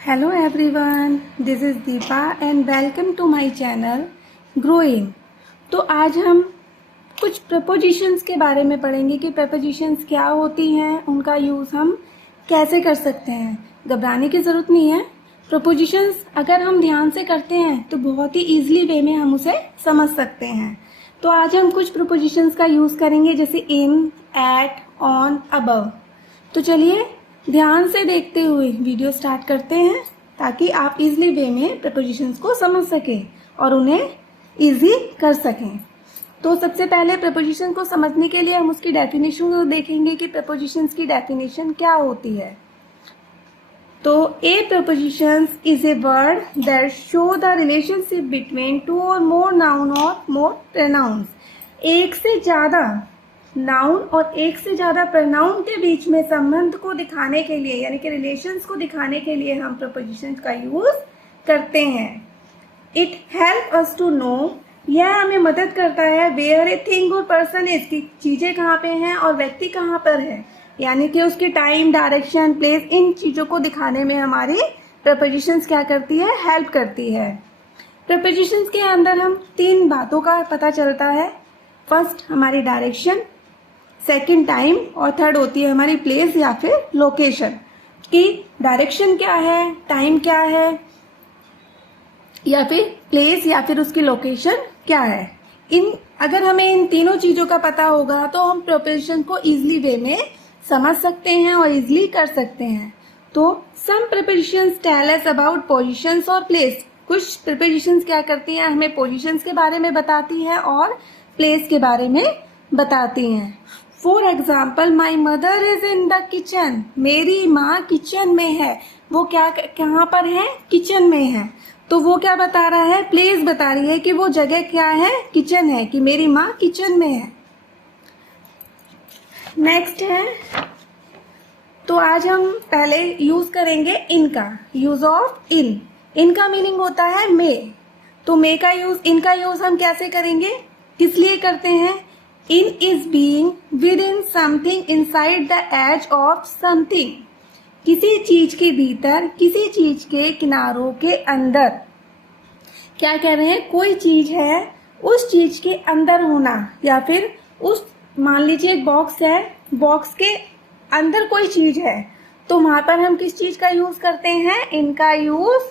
Hello everyone, this is Deepa and welcome to my channel Growing। तो आज हम कुछ प्रपोजिशंस के बारे में पढ़ेंगे कि प्रपोजिशंस क्या होती हैं, उनका यूज़ हम कैसे कर सकते हैं। घबराने की ज़रूरत नहीं है। प्रपोजिशंस अगर हम ध्यान से करते हैं तो बहुत ही ईजिली वे में हम उसे समझ सकते हैं। तो आज हम कुछ प्रपोजिशंस का यूज़ करेंगे जैसे इन, एट, ऑन, अबव। तो चलिए ध्यान से देखते हुए वीडियो स्टार्ट करते हैं ताकि आप इजीली वे में प्रपोजिशंस को समझ सकें और उन्हें इजी कर सकें। तो सबसे पहले प्रपोजिशन को समझने के लिए हम उसकी डेफिनेशन को देखेंगे कि प्रपोजिशंस की डेफिनेशन क्या होती है। तो a prepositions is a word that show the relationship between two or more noun और मोर प्रोनाउंस। एक से ज़्यादा नाउन और एक से ज़्यादा प्रोनाउन के बीच में संबंध को दिखाने के लिए यानी कि रिलेशंस को दिखाने के लिए हम प्रपोजिशंस का यूज़ करते हैं। It help us to know, यह हमें मदद करता है वेयर ए थिंग और पर्सन इज, की चीज़ें कहाँ पे हैं और व्यक्ति कहाँ पर है, यानी कि उसकी टाइम, डायरेक्शन, प्लेस, इन चीज़ों को दिखाने में हमारी प्रपोजिशंस क्या करती है, हेल्प करती है। प्रपोजिशंस के अंदर हम तीन बातों का पता चलता है। फर्स्ट हमारी डायरेक्शन, सेकंड टाइम और थर्ड होती है हमारी प्लेस या फिर लोकेशन। कि डायरेक्शन क्या है, टाइम क्या है या फिर प्लेस या फिर उसकी लोकेशन क्या है। अगर हमें इन तीनों चीज़ों का पता होगा तो हम प्रपोजिशन को इजीली वे में समझ सकते हैं और इजीली कर सकते हैं। तो some prepositions tell us about positions और प्लेस। कुछ प्रपोजिशंस क्या करती हैं, हमें पोजीशंस के बारे में बताती हैं और प्लेस के बारे में बताती हैं। For example, my mother is in the kitchen, मेरी माँ किचन में है। वो कहाँ पर है, किचन में है। तो वो क्या बता रहा है, प्लेस बता रही है कि वो जगह क्या है, किचन है, कि मेरी माँ किचन में है। नेक्स्ट है, तो आज हम पहले यूज करेंगे इनका, यूज ऑफ इन। इनका मीनिंग होता है मे। तो मे का यूज, इनका यूज हम कैसे करेंगे, किस लिए करते हैं। In is being within something inside the edge of something, किसी चीज के भीतर, किसी चीज के किनारों के अंदर। क्या कह रहे हैं, कोई चीज है उस चीज के अंदर होना, या फिर उस, मान लीजिए एक बॉक्स है, बॉक्स के अंदर कोई चीज है, तो वहां पर हम किस चीज का यूज करते हैं, इनका यूज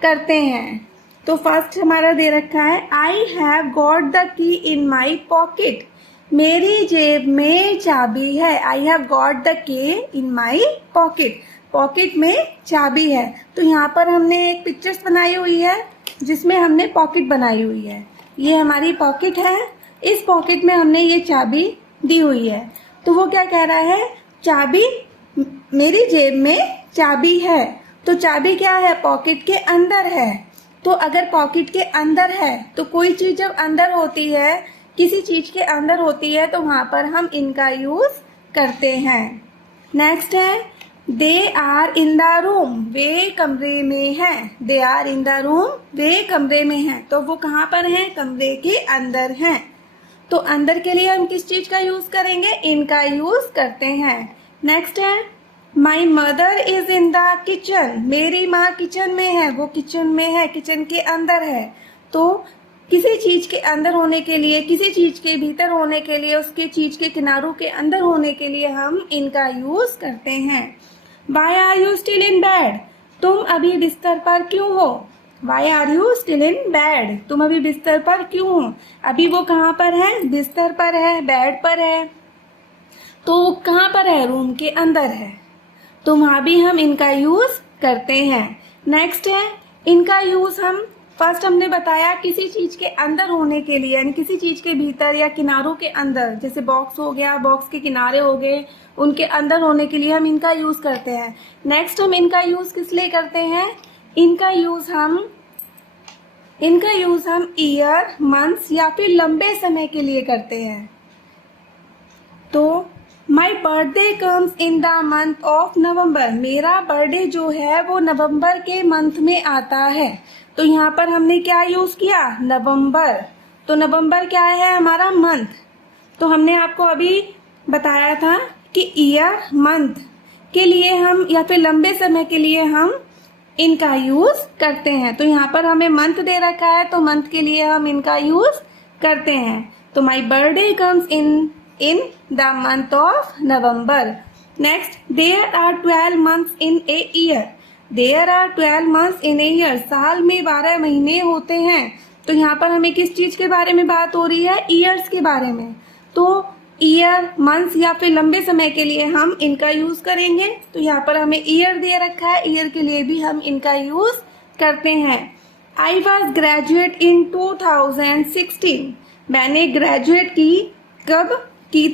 करते हैं। तो फर्स्ट हमारा दे रखा है, I have got the key in my pocket, मेरी जेब में चाबी है। I have got the key in my pocket, pocket में चाबी है। तो यहाँ पर हमने एक पिक्चर्स बनाई हुई है जिसमें हमने पॉकेट बनाई हुई है। ये हमारी पॉकेट है, इस पॉकेट में हमने ये चाबी दी हुई है। तो वो क्या कह रहा है, चाबी, मेरी जेब में चाबी है। तो चाबी क्या है, पॉकेट के अंदर है। तो अगर पॉकेट के अंदर है तो कोई चीज जब अंदर होती है, किसी चीज के अंदर होती है, तो वहां पर हम इनका यूज करते हैं। नेक्स्ट है, they are in the room, वे कमरे में हैं। They are in the room, वे कमरे में हैं। तो वो कहाँ पर हैं, कमरे के अंदर हैं। तो अंदर के लिए हम किस चीज का यूज करेंगे, इनका यूज करते हैं। नेक्स्ट है, my mother is in the kitchen, मेरी माँ किचन में है। वो किचन में है, किचन के अंदर है। तो किसी चीज के अंदर होने के लिए, किसी चीज के भीतर होने के लिए, उसके चीज के किनारों के अंदर होने के लिए हम इनका यूज करते हैं। Why are you still in bed, तुम अभी बिस्तर पर क्यों हो। Why are you still in bed, तुम अभी बिस्तर पर क्यों हो। अभी वो कहाँ पर है, बिस्तर पर है, बेड पर है। तो वो कहाँ पर है, रूम के अंदर है। तो वहां भी हम इनका यूज करते हैं। नेक्स्ट है, इनका यूज हम, फर्स्ट हमने बताया किसी चीज के अंदर होने के लिए, यानी किसी चीज के भीतर या किनारों के अंदर, जैसे बॉक्स हो गया, बॉक्स के किनारे हो गए, उनके अंदर होने के लिए हम इनका यूज करते हैं। नेक्स्ट हम इनका यूज किस लिए करते हैं, इनका यूज हम ईयर, मंथ्स या फिर लंबे समय के लिए करते हैं। तो my birthday comes in the month of November, मेरा बर्थडे जो है वो नवंबर के मंथ में आता है। तो यहाँ पर हमने क्या यूज किया, नवंबर। तो नवंबर क्या है, हमारा मंथ। तो हमने आपको अभी बताया था कि ईयर, मंथ के लिए हम या फिर लंबे समय के लिए हम इनका यूज करते हैं। तो यहाँ पर हमें मंथ दे रखा है तो मंथ के लिए हम इनका यूज करते हैं। तो my birthday comes in the month of November. Next, there are 12 months in a year. There are 12 months in a year. साल में 12 महीने होते हैं। तो यहाँ पर हमें किस चीज के बारे में बात हो रही है? ईयर्स के बारे में। तो ईयर, मंथ्स या फिर लंबे समय के लिए हम इनका यूज करेंगे। तो यहाँ पर हमें ईयर दे रखा है, ईयर के लिए भी हम इनका यूज करते हैं। I was graduate in 2016। मैंने ग्रेजुएट की कब की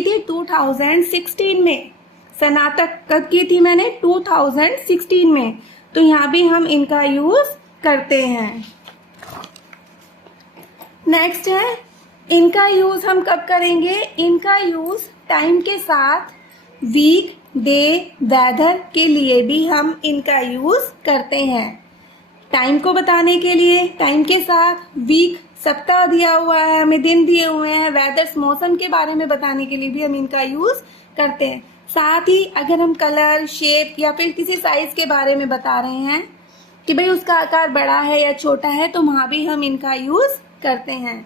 थी? 2016 में। स्नातक कब की थी मैंने? 2016 में। तो यहाँ भी हम इनका यूज करते हैं। नेक्स्ट है, इनका यूज हम कब करेंगे? इनका यूज टाइम के साथ वीक, डे, वेदर के लिए भी हम इनका यूज करते हैं। टाइम को बताने के लिए टाइम के साथ, वीक सप्ताह दिया हुआ है, हमें दिन दिए हुए हैं, वेदर्स मौसम के बारे में बताने के लिए भी हम इनका यूज करते हैं। साथ ही अगर हम कलर, शेप या फिर किसी साइज के बारे में बता रहे हैं कि भाई उसका आकार बड़ा है या छोटा है, तो वहां भी हम इनका यूज करते हैं।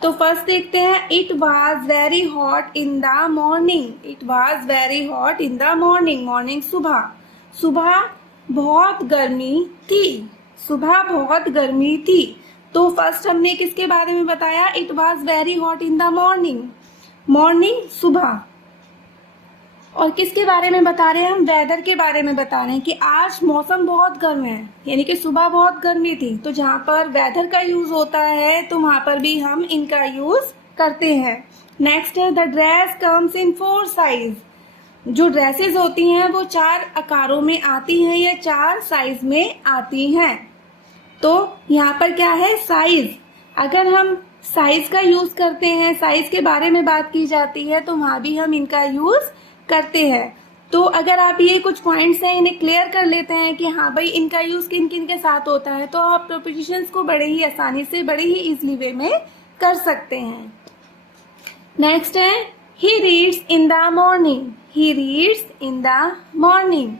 तो फर्स्ट देखते हैं, it was very hot in the morning. It was very hot in the morning. Morning सुबह, सुबह बहुत गर्मी थी। सुबह बहुत गर्मी थी। तो फर्स्ट हमने किसके बारे में बताया? It was very hot in the morning. Morning सुबह। और किसके बारे में बता रहे हैं हम? वेदर के बारे में बता रहे हैं कि आज मौसम बहुत गर्म है, यानी कि सुबह बहुत गर्मी थी। तो जहाँ पर वेदर का यूज होता है तो वहां पर भी हम इनका यूज करते हैं। नेक्स्ट है, the dress comes in 4 size. जो ड्रेसेस होती हैं वो 4 आकारों में आती हैं या 4 साइज में आती हैं। तो यहाँ पर क्या है? साइज। अगर हम साइज का यूज करते हैं, साइज के बारे में बात की जाती है, तो वहां भी हम इनका यूज करते हैं। तो अगर आप ये कुछ पॉइंट्स हैं इन्हें क्लियर कर लेते हैं कि हाँ भाई इनका यूज किन किन के साथ होता है, तो आप प्रीपोजिशंस को बड़े ही आसानी से, बड़े ही इजीली वे में कर सकते हैं। नेक्स्ट है, he reads in the morning. He reads in the morning.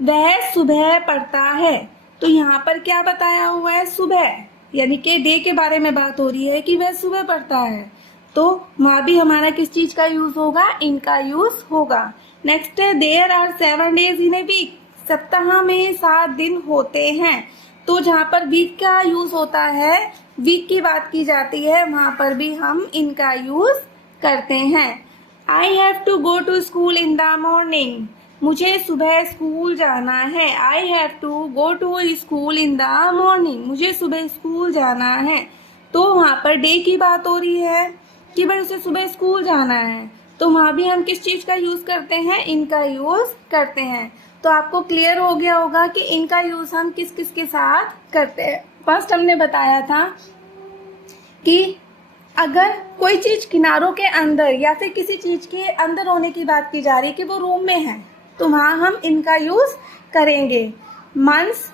वह सुबह पढ़ता है। तो यहाँ पर क्या बताया हुआ है? सुबह, यानी कि डे के बारे में बात हो रही है कि वह सुबह पढ़ता है। तो वहां भी हमारा किस चीज का यूज होगा? इनका यूज होगा। नेक्स्ट है, there are 7 days in a week. सप्ताह में 7 दिन होते हैं। तो जहाँ पर वीक का यूज होता है, वीक की बात की जाती है, वहां पर भी हम इनका यूज करते हैं। I have to go to school in the morning. मुझे सुबह स्कूल जाना है। I have to go to school in the morning. मुझे सुबह स्कूल जाना है। तो वहां पर डे की बात हो रही है कि भाई उसे सुबह स्कूल जाना है। तो वहां भी हम किस चीज का यूज करते हैं? इनका यूज करते हैं। तो आपको क्लियर हो गया होगा कि इनका यूज हम किस किस के साथ करते हैं। फर्स्ट हमने बताया था कि अगर कोई चीज किनारों के अंदर या फिर किसी चीज के अंदर होने की बात की जा रही है कि वो रूम में है, तो वहां हम इनका यूज करेंगे। मंथ्स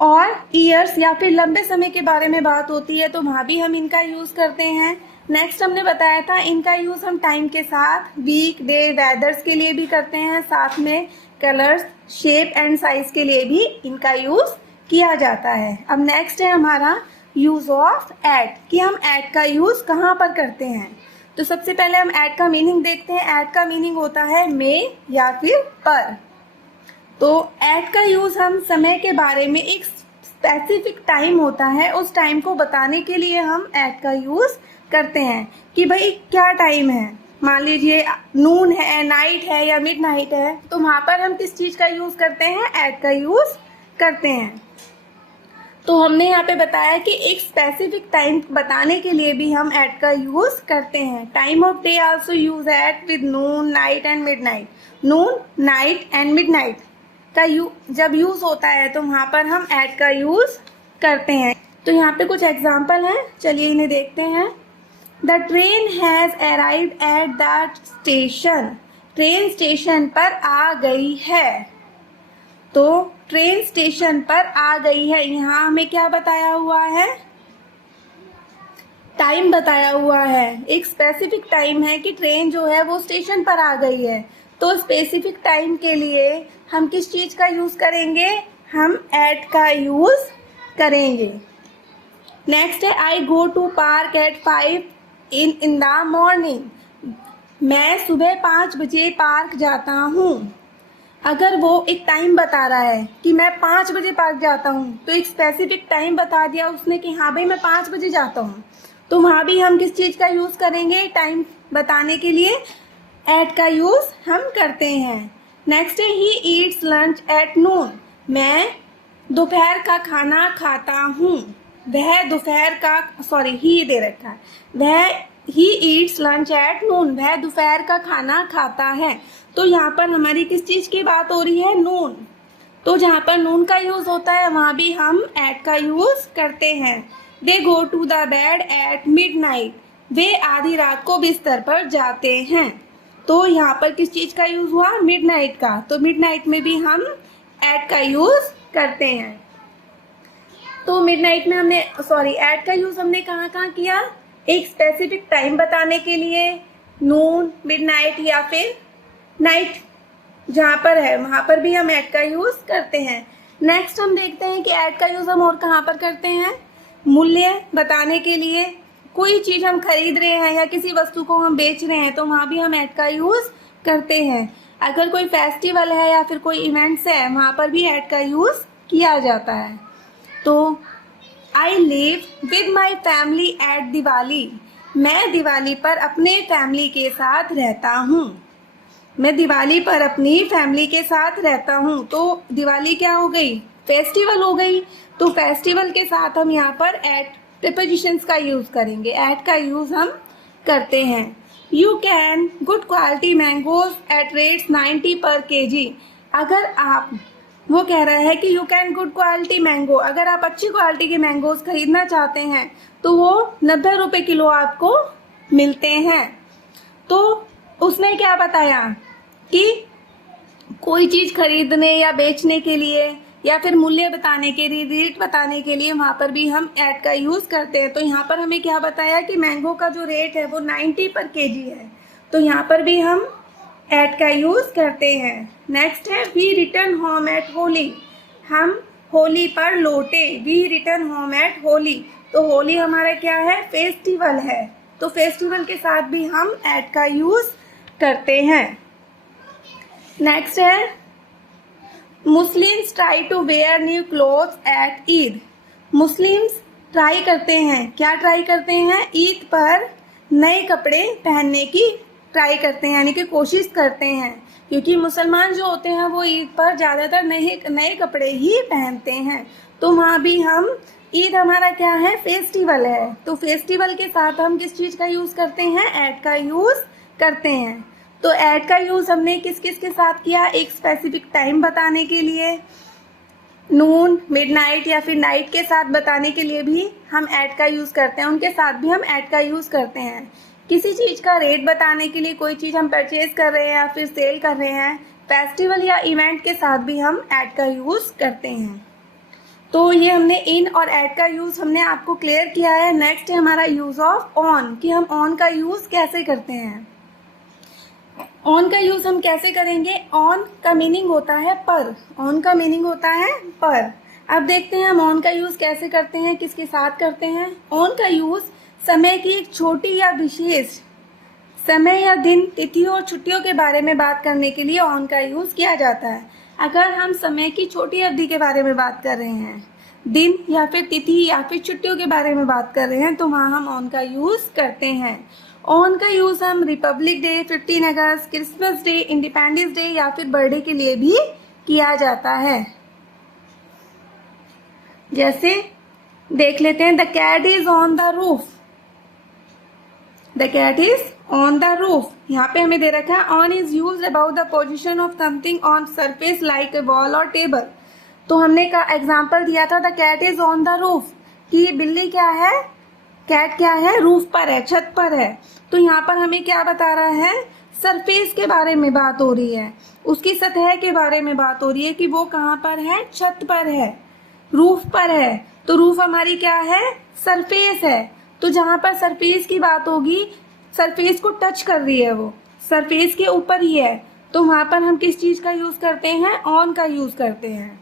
और ईयर्स या फिर लंबे समय के बारे में बात होती है तो वहां भी हम इनका यूज करते हैं। नेक्स्ट हमने बताया था इनका यूज हम टाइम के साथ, वीक, डे, वेदर्स के लिए भी करते हैं। साथ में कलर्स, शेप एंड साइज के लिए भी इनका यूज किया जाता है। अब नेक्स्ट है हमारा यूज ऑफ एट, कि हम एट का यूज कहाँ पर करते हैं। तो सबसे पहले हम एट का मीनिंग देखते हैं। एट का मीनिंग होता है में या फिर पर। तो एट का यूज हम समय के बारे में, एक स्पेसिफिक टाइम होता है, उस टाइम को बताने के लिए हम एट का यूज करते हैं कि भाई क्या टाइम है। मान लीजिए नून है, नाइट है या मिडनाइट है, तो वहां पर हम किस चीज का यूज करते हैं? एट का यूज करते हैं। तो हमने यहाँ पे बताया कि एक स्पेसिफिक टाइम बताने के लिए भी हम एट का यूज करते हैं। Time of day also use at with noon, night and midnight. Noon, night and midnight का जब यूज होता है तो वहां पर हम एट का यूज करते हैं। तो यहाँ पे कुछ एग्जाम्पल हैं, चलिए इन्हें देखते हैं। The train has arrived at the station. Train station पर आ गई है। तो ट्रेन स्टेशन पर आ गई है, यहाँ हमें क्या बताया हुआ है? टाइम बताया हुआ है। एक स्पेसिफिक टाइम है कि ट्रेन जो है वो स्टेशन पर आ गई है। तो स्पेसिफिक टाइम के लिए हम किस चीज का यूज करेंगे? हम एट का यूज करेंगे। नेक्स्ट है I go to park at 5 in the morning. मैं सुबह 5 बजे पार्क जाता हूँ। अगर वो एक टाइम बता रहा है कि मैं 5 बजे पार्क जाता हूँ, तो एक स्पेसिफिक टाइम बता दिया उसने कि हाँ भाई मैं 5 बजे जाता हूँ, तो वहाँ भी हम किस चीज़ का यूज़ करेंगे? टाइम बताने के लिए एट का यूज़ हम करते हैं। नेक्स्ट है he eats lunch at noon. मैं दोपहर का खाना खाता हूँ। वह दोपहर का ही दे रखा है, वह he eats lunch at noon, वह दोपहर का खाना खाता है। तो यहाँ पर हमारी किस चीज़ की बात हो रही है? नून। तो जहाँ पर नून का यूज़ होता है वहाँ भी हम एट का यूज़ करते हैं। They go to the bed at midnight. वे आधी रात को बिस्तर पर जाते हैं। तो यहाँ पर किस चीज़ का यूज़ हुआ? मिडनाइट का। तो मिडनाइट में भी हम एट का यूज़ करते हैं। तो मिडनाइट में हमने एट का यूज़ हमने कहाँ कहाँ किया? एक स्पेसिफिक टाइम बताने के लिए, नून, मिडनाइट या फिर नाइट जहाँ पर है वहाँ पर भी हम एट का यूज़ करते हैं। नेक्स्ट हम देखते हैं कि एट का यूज़ हम और कहाँ पर करते हैं? मूल्य बताने के लिए, कोई चीज़ हम खरीद रहे हैं या किसी वस्तु को हम बेच रहे हैं तो वहाँ भी हम एट का यूज़ करते हैं। अगर कोई फेस्टिवल है या फिर कोई इवेंट्स है वहाँ पर भी एट का यूज़ किया जाता है। तो I live with my family at Diwali. मैं दिवाली पर अपने फैमिली के साथ रहता हूँ। मैं दिवाली पर अपनी फैमिली के साथ रहता हूँ। तो दिवाली क्या हो गई? फेस्टिवल हो गई। तो फेस्टिवल के साथ हम यहाँ पर एट प्रीपोजिशंस का यूज़ करेंगे। एट का यूज़ हम करते हैं। You can good quality mangoes eight rates 90 पर केजी। अगर आप, वो कह रहा है कि you can good quality mango, अगर आप अच्छी क्वालिटी के मैंगोज खरीदना चाहते हैं तो वो 90 रुपये किलो आपको मिलते हैं। तो उसने क्या बताया कि कोई चीज़ खरीदने या बेचने के लिए या फिर मूल्य बताने के लिए, रेट बताने के लिए वहाँ पर भी हम एट का यूज़ करते हैं। तो यहाँ पर हमें क्या बताया कि मैंगो का जो रेट है वो 90 पर केजी है। तो यहाँ पर भी हम एट का यूज़ करते हैं। नेक्स्ट है we return home at Holi. हम होली पर लौटे। We return home at Holi. तो होली हमारा क्या है? फेस्टिवल है। तो फेस्टिवल के साथ भी हम एट का यूज़ करते हैं। नेक्स्ट है Muslims try to wear new clothes at Eid. Muslims try करते हैं, क्या ट्राई करते हैं? ईद पर नए कपड़े पहनने की ट्राई करते हैं, यानी कि कोशिश करते हैं, क्योंकि मुसलमान जो होते हैं वो ईद पर ज़्यादातर नए कपड़े ही पहनते हैं। तो वहाँ भी हम, ईद हमारा क्या है? फेस्टिवल है। तो फेस्टिवल के साथ हम किस चीज़ का यूज़ करते हैं? एट का यूज़ करते हैं। तो एट का यूज़ हमने किस किस के साथ किया? एक स्पेसिफिक टाइम बताने के लिए, नून, मिडनाइट या फिर नाइट के साथ बताने के लिए भी हम एट का यूज़ करते हैं, उनके साथ भी हम एट का यूज़ करते हैं। किसी चीज़ का रेट बताने के लिए, कोई चीज़ हम परचेज कर रहे हैं या फिर सेल कर रहे हैं, फेस्टिवल या इवेंट के साथ भी हम एट का यूज़ करते हैं। तो ये हमने इन और एट का यूज़ हमने आपको क्लियर किया है। नेक्स्ट है हमारा यूज़ ऑफ ऑन, कि हम ऑन का यूज़ कैसे करते हैं। ऑन का यूज़ हम कैसे करेंगे? ऑन का मीनिंग होता है पर। ऑन का मीनिंग होता है पर। अब देखते हैं हम ऑन का यूज़ कैसे करते हैं, किसके साथ करते हैं। ऑन का यूज़ समय की एक छोटी या विशेष समय या दिन, तिथियों और छुट्टियों के बारे में बात करने के लिए ऑन का यूज़ किया जाता है। अगर हम समय की छोटी अवधि के बारे में बात कर रहे हैं, दिन या फिर तिथि या फिर छुट्टियों के बारे में बात कर रहे हैं, तो वहाँ हम ऑन का यूज़ करते हैं। ऑन का यूज़ हम रिपब्लिक डे, 15 अगस्त, क्रिसमस डे, इंडिपेंडेंस डे या फिर बर्थडे के लिए भी किया जाता है। जैसे देख लेते हैं, the cat is on the roof. The cat is on the roof, यहाँ पे हमें दे रखा है on is use about the position of something on surface like a wall और टेबल। तो हमने का एग्जाम्पल दिया था the cat is on the roof, कि बिल्ली क्या है? कैट क्या है? रूफ पर है, छत पर है। तो यहाँ पर हमें क्या बता रहा है? सरफेस के बारे में बात हो रही है, उसकी सतह के बारे में बात हो रही है कि वो कहाँ पर है? छत पर है, रूफ पर है। तो रूफ हमारी क्या है? सरफेस है। तो जहाँ पर सरफेस की बात होगी, सरफेस को टच कर रही है, वो सरफेस के ऊपर ही है, तो वहाँ पर हम किस चीज़ का यूज़ करते हैं? ऑन का यूज़ करते हैं।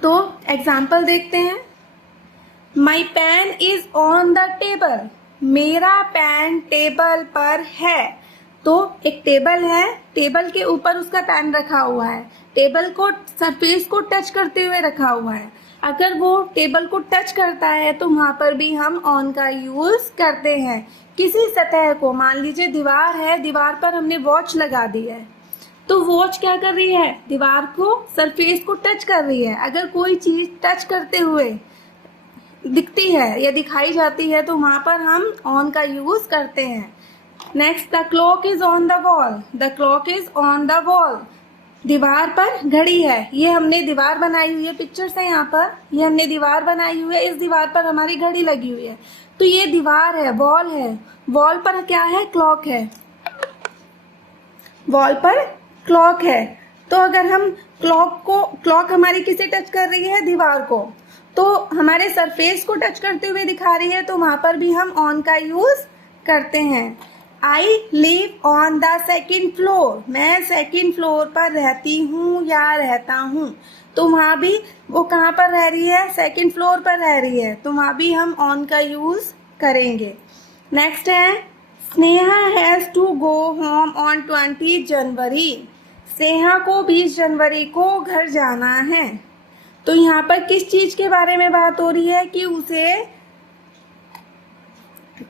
तो एग्जाम्पल देखते हैं। My pen is on the table, मेरा पेन टेबल पर है। तो एक टेबल है, टेबल के ऊपर उसका पेन रखा हुआ है, टेबल को सरफेस को टच करते हुए रखा हुआ है। अगर वो टेबल को टच करता है तो वहां पर भी हम ऑन का यूज करते हैं। किसी सतह को, मान लीजिए दीवार है, दीवार पर हमने वॉच लगा दी है, तो वॉच क्या कर रही है, दीवार को, सरफेस को टच कर रही है। अगर कोई चीज टच करते हुए दिखती है या दिखाई जाती है तो वहां पर हम ऑन का यूज करते हैं। Next, the clock is on the wall, the clock is on the wall, दीवार पर घड़ी है। ये हमने दीवार बनाई हुई है, पिक्चर्स है यहाँ पर, ये हमने दीवार बनाई हुई है, इस दीवार पर हमारी घड़ी लगी हुई है। तो ये दीवार है, वॉल है, वॉल पर क्या है, क्लॉक है, वॉल पर क्लॉक है। तो अगर हम क्लॉक हमारी किसे टच कर रही है, दीवार को, तो हमारे सरफेस को टच करते हुए दिखा रही है, तो वहां पर भी हम ऑन का यूज करते हैं। I live on the second floor, मैं सेकेंड फ्लोर पर रहती हूँ या रहता हूँ। तो वहां भी वो कहाँ पर रह रही है, सेकेंड फ्लोर पर रह रही है, तो वहां भी हम ऑन का यूज करेंगे। नेक्स्ट है, Sneha has to go home on 20 January, Sneha को 20 जनवरी को घर जाना है। तो यहाँ पर किस चीज के बारे में बात हो रही है कि उसे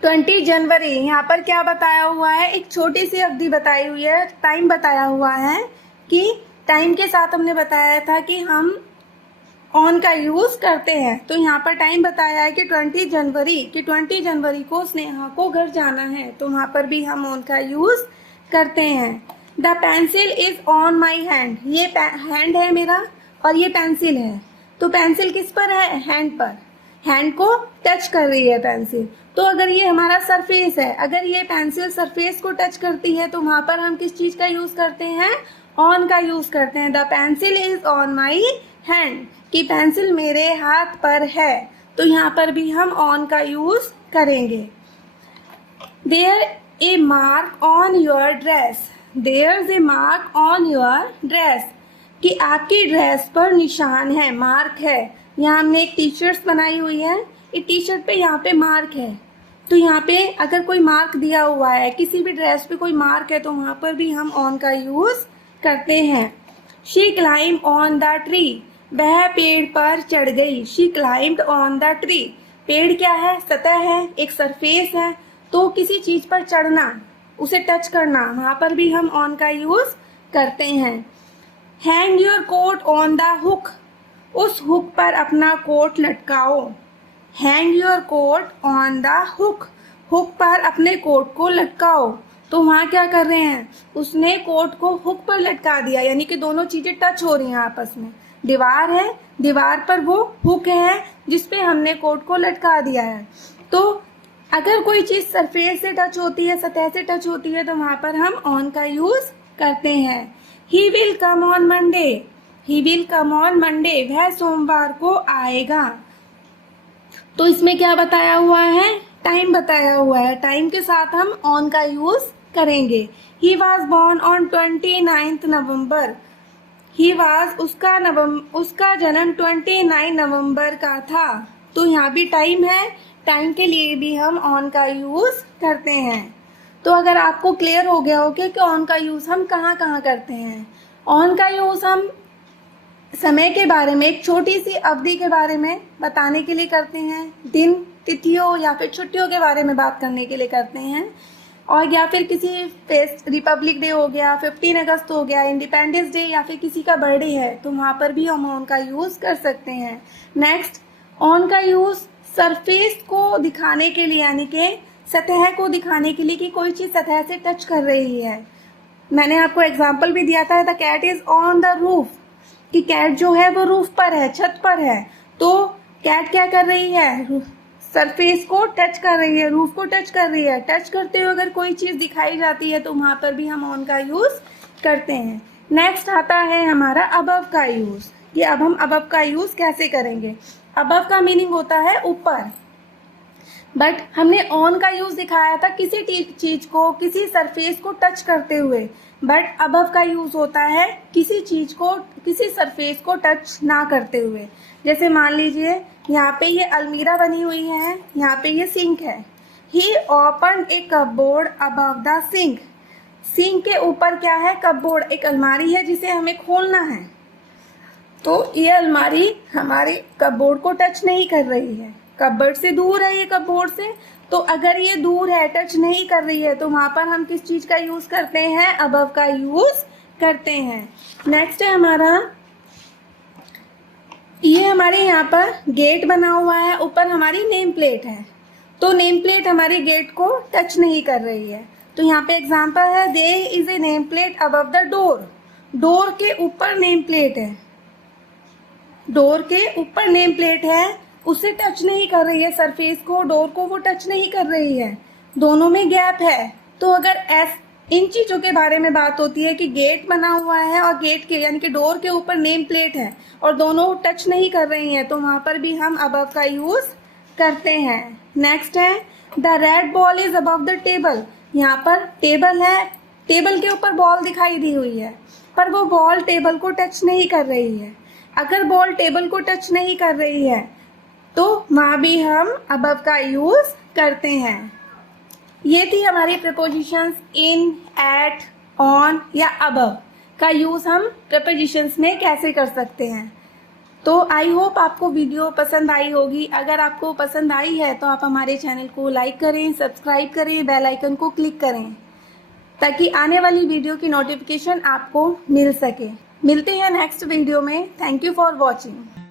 20 जनवरी, यहाँ पर क्या बताया हुआ है, एक छोटी सी अवधि बताई हुई है, टाइम बताया हुआ है कि टाइम के साथ हमने बताया था कि हम ऑन का यूज करते हैं। तो यहाँ पर टाइम बताया है कि 20 जनवरी को स्नेहा को घर जाना है, तो वहां पर भी हम ऑन का यूज करते हैं। The pencil is on my hand, ये हैंड है मेरा और ये पेंसिल है। तो पेंसिल किस पर है, हैंड पर, हैंड को टच कर रही है पेंसिल। तो अगर ये हमारा सरफेस है, अगर ये पेंसिल सरफेस को टच करती है तो वहां पर हम किस चीज का यूज करते हैं, ऑन का यूज करते हैं। The pencil is on my hand, कि पेंसिल मेरे हाथ पर है, तो यहाँ पर भी हम ऑन का यूज करेंगे। There a mark on your dress, there is a mark on your dress, कि आपकी ड्रेस पर निशान है, मार्क है। यहाँ हमने एक टी शर्ट बनाई हुई है, इस टी शर्ट पे यहाँ पे मार्क है। तो यहाँ पे अगर कोई मार्क दिया हुआ है, किसी भी ड्रेस पे कोई मार्क है, तो वहां पर भी हम ऑन का यूज करते हैं। She climb on the tree, वह पेड़ पर चढ़ गई। She climbed on the tree, पेड़ क्या है, सतह है, एक सरफेस है, तो किसी चीज पर चढ़ना, उसे टच करना, वहां पर भी हम ऑन का यूज करते हैं। Hang your coat on the hook, उस हुक पर अपना कोट लटकाओ। Hang your coat on the hook, hook पर अपने कोट को लटकाओ। तो वहां क्या कर रहे हैं, उसने कोट को हुक पर लटका दिया, यानी कि दोनों चीजें टच हो रही हैं आपस में। दीवार है, दीवार पर वो हुक है जिसपे हमने कोट को लटका दिया है। तो अगर कोई चीज सरफेस से टच होती है, सतह से टच होती है, तो वहां पर हम ऑन का यूज करते हैं। He will come on Monday, he will come on Monday, वह सोमवार को आएगा। तो इसमें क्या बताया हुआ है, टाइम बताया हुआ है, टाइम के साथ हम ऑन का यूज करेंगे। He was born on 29 November, he was, उसका जन्म 29 नवंबर का था। तो यहाँ भी टाइम है, टाइम के लिए भी हम ऑन का यूज करते हैं। तो अगर आपको क्लियर हो गया हो कि ऑन का यूज हम कहाँ कहाँ करते हैं। ऑन का यूज हम समय के बारे में, एक छोटी सी अवधि के बारे में बताने के लिए करते हैं, दिन, तिथियों या फिर छुट्टियों के बारे में बात करने के लिए करते हैं, और या फिर किसी फेस्ट, रिपब्लिक डे हो गया, 15 अगस्त हो गया, इंडिपेंडेंस डे, या फिर किसी का बर्थडे है, तो वहाँ पर भी हम ऑन का यूज कर सकते हैं। नेक्स्ट, ऑन का यूज सरफेस को दिखाने के लिए, यानी कि सतह को दिखाने के लिए कि कोई चीज सतह से टच कर रही है। मैंने आपको एग्जाम्पल भी दिया था, the cat is on the roof, कि कैट जो है वो रूफ पर है, छत पर है। तो कैट क्या कर रही है, सरफेस को टच कर रही है, रूफ को टच कर रही है। टच करते हुए अगर कोई चीज दिखाई जाती है तो वहां पर भी हम ऑन का यूज करते हैं। नेक्स्ट आता है हमारा अबव का यूज, कि अब हम अबव का यूज कैसे करेंगे। अबव का मीनिंग होता है ऊपर, बट हमने ऑन का यूज दिखाया था किसी चीज को, किसी सरफेस को टच करते हुए, बट अबव का यूज होता है किसी चीज को, किसी सरफेस को टच ना करते हुए। जैसे मान लीजिए यहाँ पे ये अलमीरा बनी हुई है, यहाँ पे ये सिंक है। He open a cupboard above the sink. Sink के ऊपर क्या है? कपबोर्ड, एक अलमारी है जिसे हमें खोलना है। तो ये अलमारी हमारी कपबोर्ड को टच नहीं कर रही है, कपबोर्ड से दूर है ये कपबोर्ड से। तो अगर ये दूर है, टच नहीं कर रही है, तो वहां पर हम किस चीज का यूज करते हैं? अबव का यूज करते हैं। नेक्स्ट है हमारा, ये हमारे यहाँ पर गेट बना हुआ है, ऊपर हमारी नेम प्लेट है। तो नेम प्लेट हमारे गेट को टच नहीं कर रही है। तो यहाँ पे एग्जांपल है, there is a name plate above the door. Door के ऊपर नेम प्लेट है, डोर के ऊपर नेम प्लेट है, उसे टच नहीं कर रही है, सरफेस को, डोर को वो टच नहीं कर रही है, दोनों में गैप है। तो अगर इन चीजों के बारे में बात होती है कि गेट बना हुआ है और गेट के यानी कि डोर के ऊपर नेम प्लेट है और दोनों टच नहीं कर रही हैं, तो वहां पर भी हम अबव का यूज करते हैं। नेक्स्ट है, the red ball is above the table. यहाँ पर टेबल है, टेबल के ऊपर बॉल दिखाई दी हुई है, पर वो बॉल टेबल को टच नहीं कर रही है। अगर बॉल टेबल को टच नहीं कर रही है तो वहां भी हम अबव का यूज करते हैं। ये थी हमारी प्रीपोजिशंस इन, एट, ऑन या अबव का यूज हम प्रीपोजिशंस में कैसे कर सकते हैं। तो आई होप आपको वीडियो पसंद आई होगी। अगर आपको पसंद आई है तो आप हमारे चैनल को लाइक करें, सब्सक्राइब करें, बेल आइकन को क्लिक करें ताकि आने वाली वीडियो की नोटिफिकेशन आपको मिल सके। मिलते हैं नेक्स्ट वीडियो में। Thank you for watching.